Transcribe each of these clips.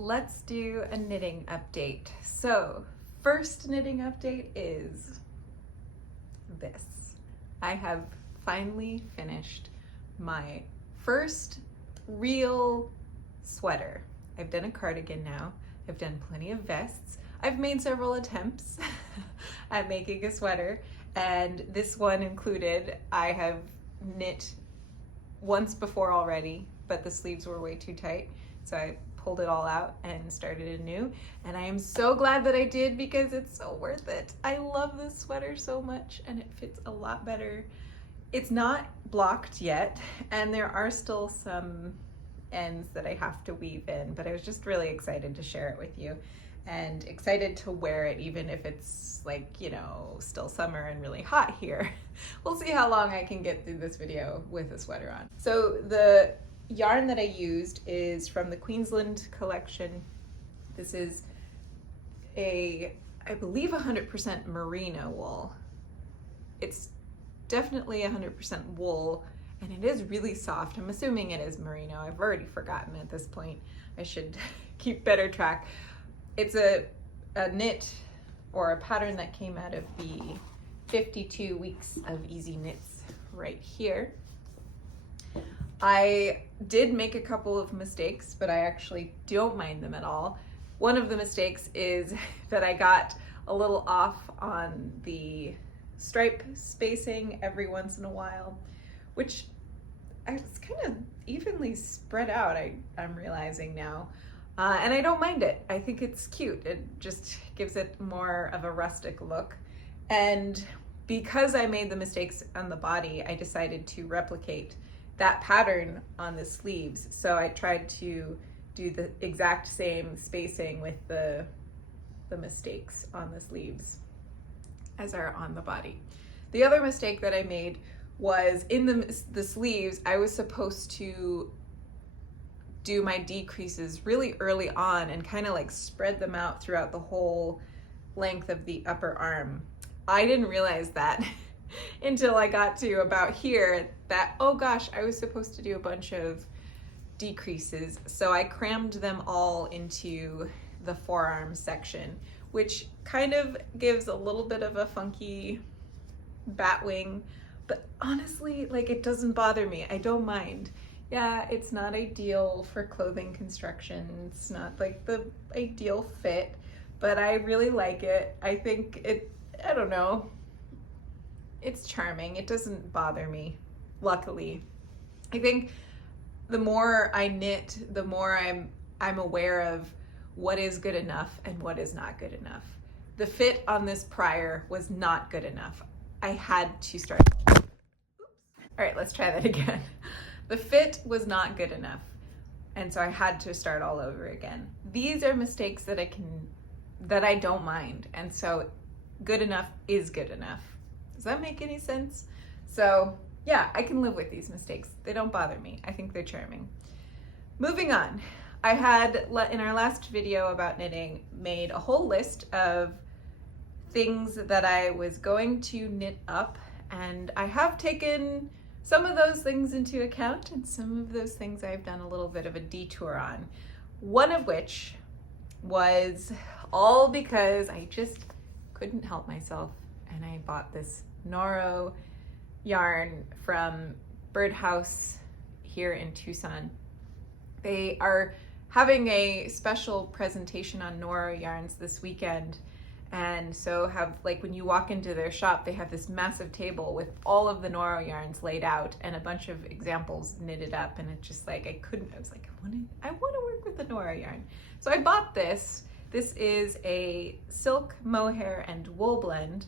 let's do a knitting update. So, first knitting update is this. I have finally finished my first real sweater. I've done a cardigan now. I've done plenty of vests. I've made several attempts at making a sweater, and this one included. I have knit once before already, but the sleeves were way too tight, so I pulled it all out and started anew, and I am so glad that I did because it's so worth it. I love this sweater so much and it fits a lot better. It's not blocked yet, and there are still some ends that I have to weave in, but I was just really excited to share it with you and excited to wear it even if it's like, you know, still summer and really hot here. We'll see how long I can get through this video with a sweater on. So the yarn that I used is from the Queensland collection. This is I believe 100% merino wool. It's definitely 100% wool, and it is really soft. I'm assuming it is merino. I've already forgotten at this point. I should keep better track. It's a knit or a pattern that came out of the 52 weeks of easy knits right here. I did make a couple of mistakes, but I actually don't mind them at all. One of the mistakes is that I got a little off on the stripe spacing every once in a while, which it's kind of evenly spread out, I'm realizing now. And I don't mind it. I think it's cute. It just gives it more of a rustic look. And because I made the mistakes on the body, I decided to replicate that pattern on the sleeves. So I tried to do the exact same spacing with the mistakes on the sleeves as are on the body. The other mistake that I made was in the sleeves, I was supposed to do my decreases really early on and kind of like spread them out throughout the whole length of the upper arm. I didn't realize that until I got to about here that, oh gosh, I was supposed to do a bunch of decreases. So I crammed them all into the forearm section, which kind of gives a little bit of a funky bat wing, but honestly, like, it doesn't bother me. I don't mind. Yeah, it's not ideal for clothing construction. It's not like the ideal fit, but I really like it. I think I don't know, it's charming. It doesn't bother me, luckily. I think the more I knit, the more I'm aware of what is good enough and what is not good enough. The fit on this prior was not good enough. I had to start. Oops. All right, let's try that again. The fit was not good enough, and so I had to start all over again. These are mistakes that I don't mind, and so good enough is good enough. Does that make any sense? So yeah, I can live with these mistakes. They don't bother me. I think they're charming. Moving on, I had, in our last video about knitting, made a whole list of things that I was going to knit up, and I have taken some of those things into account, and some of those things I've done a little bit of a detour on. One of which was all because I just couldn't help myself, and I bought this Noro yarn from Birdhouse here in Tucson. They are having a special presentation on Noro yarns this weekend, and so when you walk into their shop, they have this massive table with all of the Noro yarns laid out and a bunch of examples knitted up, and it's just like I was like, I want to work with the Noro yarn. So I bought this. This is a silk mohair and wool blend,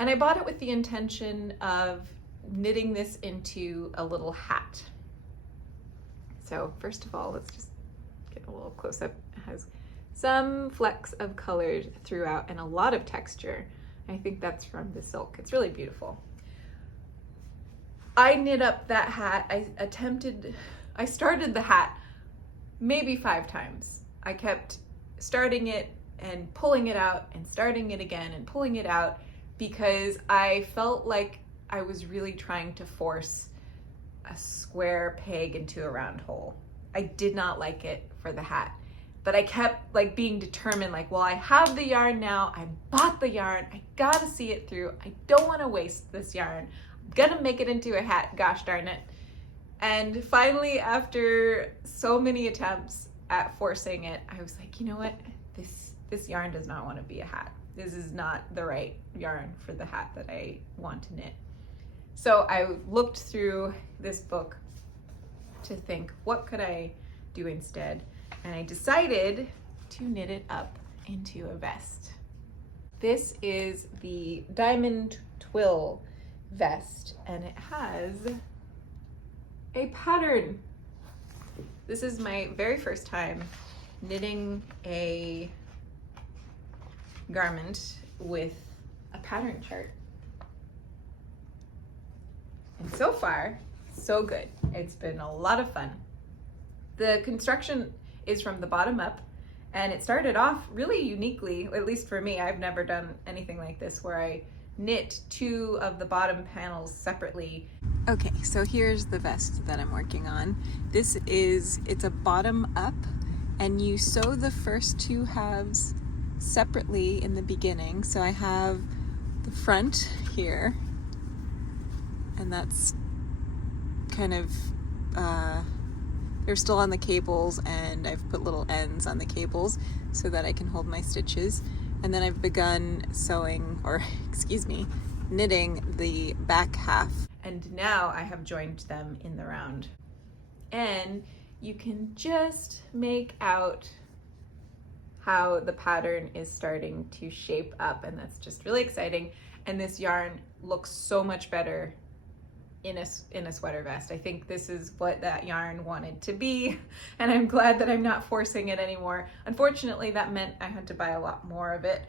and I bought it with the intention of knitting this into a little hat. So first of all, let's just get a little close up. It has some flecks of colors throughout and a lot of texture. I think that's from the silk. It's really beautiful. I knit up that hat. I started the hat maybe 5 times. I kept starting it and pulling it out and starting it again and pulling it out because I felt like I was really trying to force a square peg into a round hole. I did not like it for the hat. But I kept like being determined, like, well, I have the yarn now. I bought the yarn. I gotta see it through. I don't want to waste this yarn. I'm gonna make it into a hat, gosh darn it. And finally, after so many attempts at forcing it, I was like, you know what? This yarn does not want to be a hat. This is not the right yarn for the hat that I want to knit. So I looked through this book to think, what could I do instead? And I decided to knit it up into a vest. This is the Diamond Twill vest, and it has a pattern. This is my very first time knitting a garment with a pattern chart. And so far, so good. It's been a lot of fun. The construction is from the bottom up, and it started off really uniquely, at least for me. I've never done anything like this where I knit two of the bottom panels separately. Okay, so here's the vest that I'm working on. It's a bottom up, and you sew the first two halves separately in the beginning. So I have the front here, and that's kind of, they're still on the cables, and I've put little ends on the cables so that I can hold my stitches. And then I've begun sewing, or excuse me, knitting the back half. And now I have joined them in the round. And you can just make out how the pattern is starting to shape up, and that's just really exciting. And this yarn looks so much better in a sweater vest. I think this is what that yarn wanted to be, and I'm glad that I'm not forcing it anymore. Unfortunately, that meant I had to buy a lot more of it,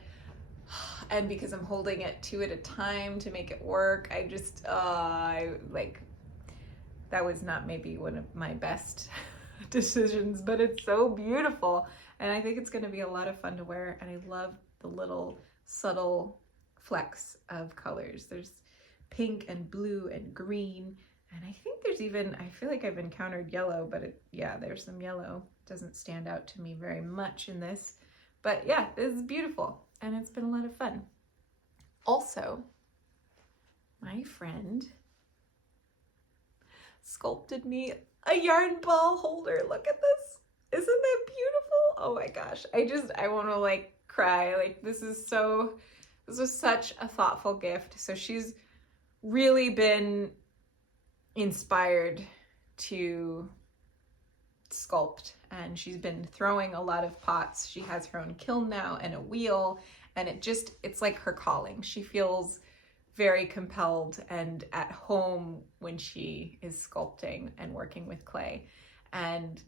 and because I'm holding it two at a time to make it work, I just that was not maybe one of my best decisions, but it's so beautiful, and I think it's going to be a lot of fun to wear. And I love the little subtle flecks of colors. There's pink and blue and green, and I think there's even, I feel like I've encountered yellow, but yeah, there's some yellow. Doesn't stand out to me very much in this, but yeah, this is beautiful, and it's been a lot of fun. Also, my friend sculpted me a yarn ball holder. Look at this. Isn't that beautiful? Oh my gosh, I want to like cry. Like, this was such a thoughtful gift. So she's really been inspired to sculpt, and she's been throwing a lot of pots. She has her own kiln now and a wheel, and it's like her calling. She feels very compelled and at home when she is sculpting and working with clay, and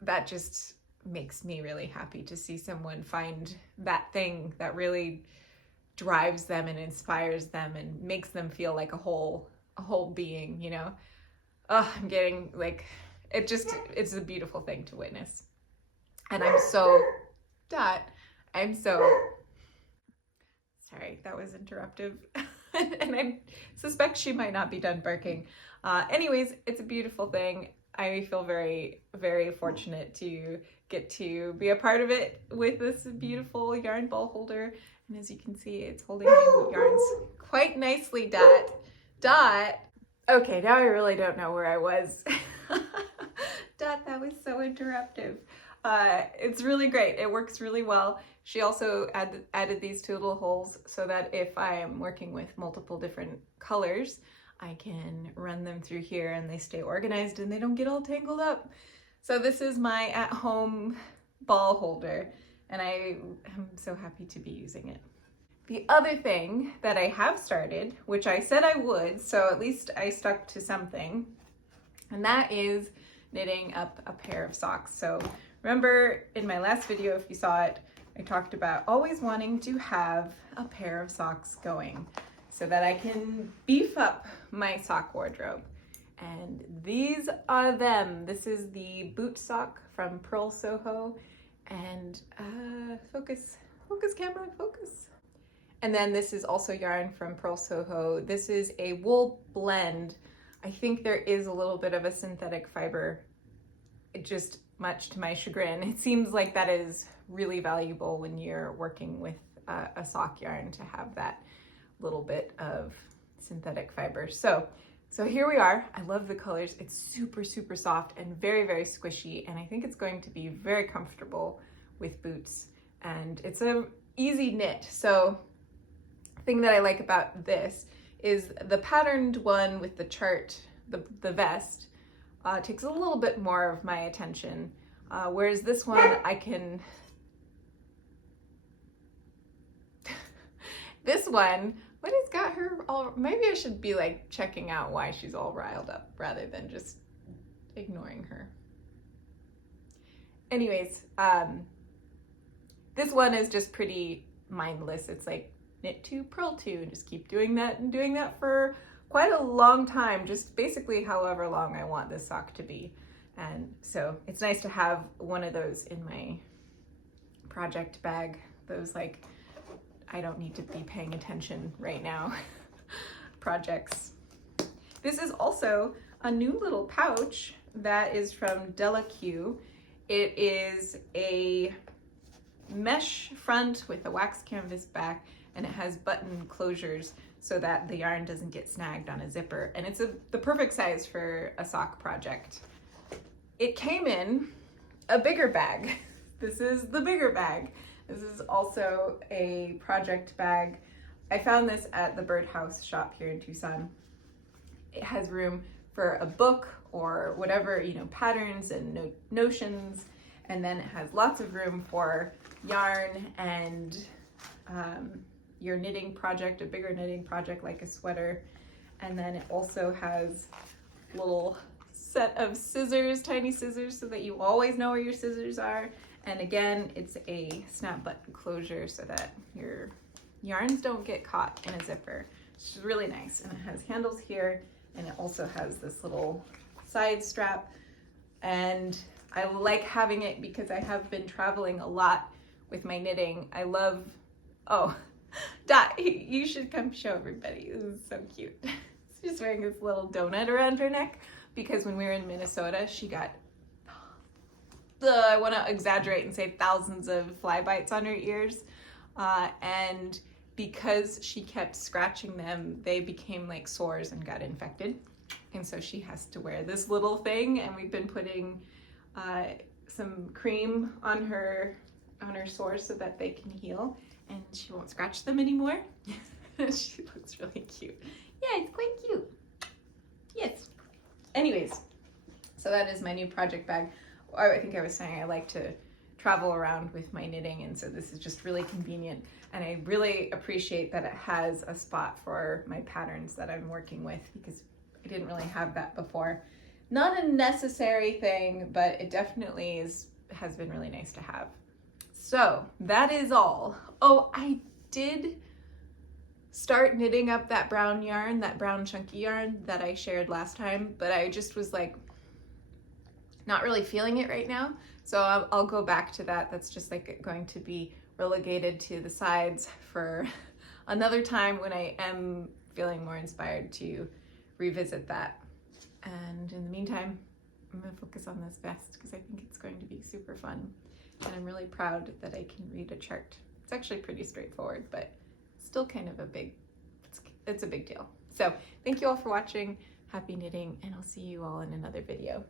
that just makes me really happy to see someone find that thing that really drives them and inspires them and makes them feel like a whole being, you know. I'm getting like, it's a beautiful thing to witness. And I'm so sorry, that was interruptive. And I suspect she might not be done barking. Anyways, it's a beautiful thing. I feel very, very fortunate to get to be a part of it with this beautiful yarn ball holder. And as you can see, it's holding my yarns quite nicely, Dot. Okay, now I really don't know where I was. Dot, that was so interruptive. It's really great. It works really well. She also added these two little holes so that if I am working with multiple different colors, I can run them through here and they stay organized and they don't get all tangled up. So this is my at-home ball holder, and I am so happy to be using it. The other thing that I have started, which I said I would, so at least I stuck to something, and that is knitting up a pair of socks. So remember in my last video, if you saw it, I talked about always wanting to have a pair of socks going so that I can beef up my sock wardrobe. And these are them. This is the boot sock from Purl Soho, and focus camera, focus. And then this is also yarn from Purl Soho. This is a wool blend. I think there is a little bit of a synthetic fiber. much to my chagrin. It seems like that is really valuable when you're working with a sock yarn, to have that little bit of synthetic fiber. So here we are. I love the colors. It's super, super soft and very, very squishy. And I think it's going to be very comfortable with boots. And it's a easy knit. So the thing that I like about this is the patterned one with the chart, the vest, takes a little bit more of my attention. Whereas this one, I can, this one, what has got her all, maybe I should be like checking out why she's all riled up rather than just ignoring her. Anyways, this one is just pretty mindless. It's like knit 2, purl 2, and just keep doing that and doing that for quite a long time, just basically however long I want this sock to be. And so it's nice to have one of those in my project bag, those like, I don't need to be paying attention right now projects. This is also a new little pouch that is from Della Q. It is a mesh front with a wax canvas back, and it has button closures so that the yarn doesn't get snagged on a zipper. And it's the perfect size for a sock project. It came in a bigger bag. This is the bigger bag. This is also a project bag. I found this at the Birdhouse shop here in Tucson. It has room for a book or whatever, you know, patterns and notions. And then it has lots of room for yarn and your knitting project, a bigger knitting project like a sweater. And then it also has a little set of scissors, tiny scissors, so that you always know where your scissors are. And again, it's a snap button closure so that your yarns don't get caught in a zipper, which is really nice. And it has handles here, and it also has this little side strap. And I like having it because I have been traveling a lot with my knitting. I love, oh, Dot, you should come show everybody. This is so cute. She's just wearing this little donut around her neck because when we were in Minnesota, she got, I want to exaggerate and say thousands of fly bites on her ears. And because she kept scratching them, they became like sores and got infected. And so she has to wear this little thing, and we've been putting some cream on her sores so that they can heal, and she won't scratch them anymore. She looks really cute. Yeah, it's quite cute. Yes. Anyways, so that is my new project bag. I think I was saying I like to travel around with my knitting, and so this is just really convenient, and I really appreciate that it has a spot for my patterns that I'm working with, because I didn't really have that before. Not a necessary thing, but it definitely has been really nice to have. So that is all. Oh, I did start knitting up that brown yarn, that brown chunky yarn that I shared last time, but I just was like not really feeling it right now. So I'll go back to that. That's just like going to be relegated to the sides for another time when I am feeling more inspired to revisit that. And in the meantime, I'm gonna focus on this vest because I think it's going to be super fun. And I'm really proud that I can read a chart. It's actually pretty straightforward, but still kind of it's a big deal. So thank you all for watching. Happy knitting, and I'll see you all in another video.